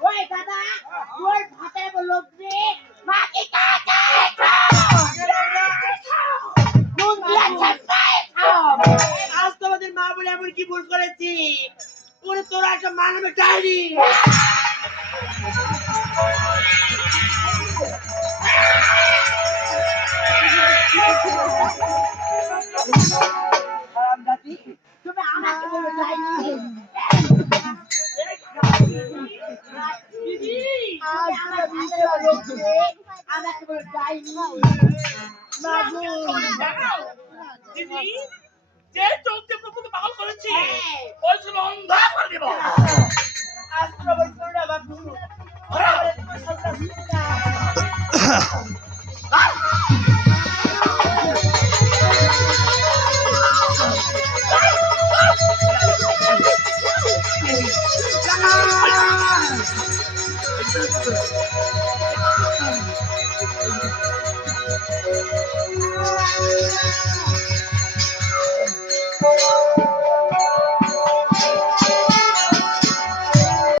ওই দাদা তোর ভাতের লোক রে মাকে কাকে নুন দিয়া ছাড়াই খাও আজ তোমাদের মা বলে এমন কি ভুল করেছি ওরে তোরা একটা মানবে ডাইনি তুমি আমাকে বলো যাইনি দিদি আমাকে বলো যাইনি দিদি যে চোখে প্রভুকে পাগল করেছি ওই ছিল অন্ধা করে দিব আজ তোরা বই করো না বাবু ওরা তোমার সন্তান